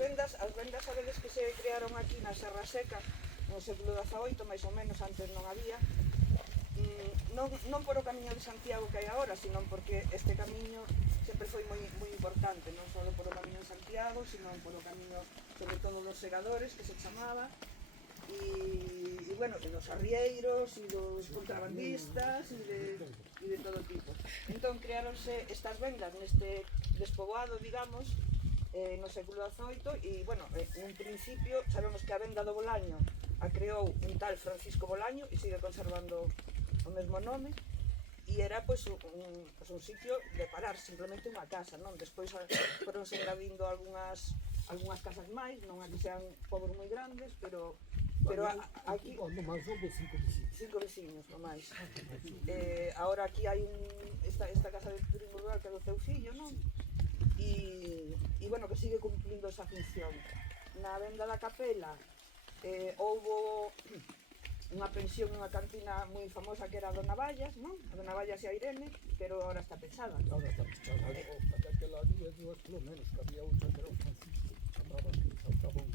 vendas sabedes que se crearon aquí na Serra Seca no século XVIII, máis ou menos, antes non había. Non por o camiño de Santiago que hai agora, sino porque este camiño sempre foi moi importante, non só por o camiño de Santiago, sino por o camiño, sobre todo, dos segadores, que se chamaba, e bueno, dos arrieiros, e dos contrabandistas, e de todo tipo. Entón, creáronse estas vendas neste despoboado, digamos, no século XVIII, e, bueno, en principio, sabemos que a venda do Bolaño a creou un tal Francisco Bolaño, e sigue conservando o mesmo nome, e era pois un sitio de parar, simplemente unha casa, non? Despois foronse engadindo algunhas casas máis, non é que sean pobres moi grandes, pero aquí no máis houve 5 veciños, no máis. Agora aquí hai esta casa de turismo rural que é do seu fillo, non? E bueno, que sigue cumplindo esa función. Na venda da capela houbo unha pensión, unha cantina moi famosa que era a Dona Vallas, non? A Dona Vallas e a Irene, pero agora está pechada. Ahora está pechada. Daquela día dúas polo menos, que había outra que era un Francisco, chamaba que saltaba un...